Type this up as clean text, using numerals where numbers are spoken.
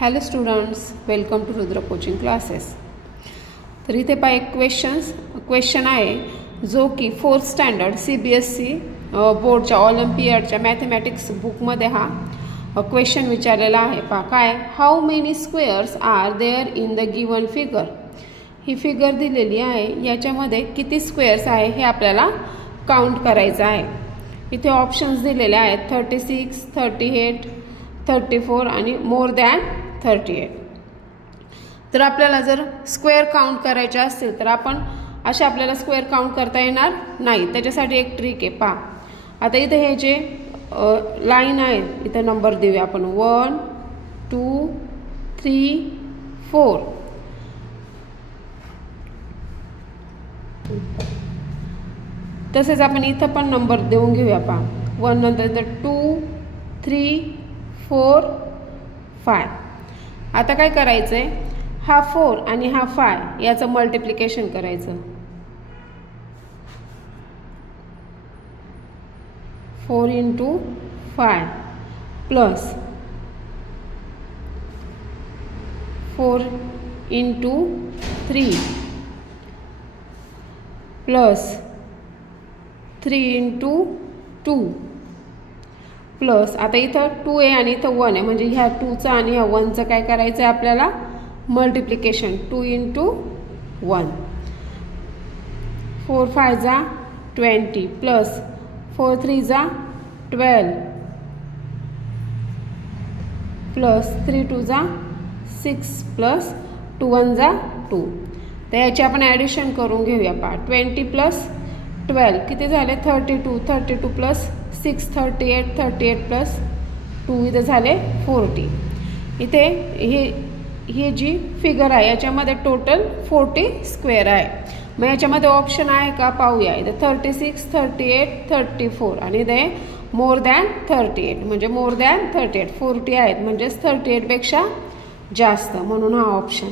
Hello students, welcome to Rudra coaching classes. तर इथे पहा एक क्वेश्चन आहे जो की 4th स्टँडर्ड CBSE बोर्डच्या ऑलिम्पियाडच्या मॅथमॅटिक्स बुकमध्ये हा क्वेश्चन विचारलेला आहे. पहा काय, how many squares are there in the given figure. ही फिगर दिलेली आहे, याच्यामध्ये किती स्क्वेअर्स आहे हे आपल्याला काउंट करायचं आहे. इथे ऑप्शन्स दिलेले आहेत 36, 38, 34 आणि मोर दॅन 38. तर आपल्याला जर स्क्वेअर काउंट करायचे असतील तर आपण असे आपल्याला स्क्वेअर काउंट करता येणार नाही. त्याच्यासाठी एक ट्रिक आहे. पहा आता इथे हे जे लाईन आहे इथे नंबर देऊया आपण 1 2 3 4. तसेच आपण इथं पण नंबर देऊन घेऊया. पहा 1 नंतर 2 3 4 5. आता काय करायचंय, हा 4 आणि हा 5 याचं मल्टिप्लिकेशन करायचं. 4 × 5 प्लस 4 × 3 प्लस 3 × 2 प्लस आता इथं 2 आहे आणि इथं 1 आहे, म्हणजे ह्या 2चं आणि ह्या 1चं काय करायचं आहे आपल्याला मल्टिप्लिकेशन. 2 × 1. 4 5 जा 20 प्लस 4 3 जा 12 प्लस 3 2 जा 6 प्लस 2 1 जा 2. तर याची आपण ॲडिशन करून घेऊया. पहा 20 प्लस 12 किती झाले 32. 32 प्लस 6 38. 38 प्लस 2 इथे झाले 40. इथे ही जी फिगर आहे याच्यामध्ये टोटल 40 स्क्वेअर आहे. मग याच्यामध्ये ऑप्शन आहे का पाहूया. इथे 36 38 34 आणि इथे मोर दॅन 38 म्हणजे मोर दॅन 38. 40 आहेत म्हणजेच 38 पेक्षा जास्त, म्हणून हा ऑप्शन.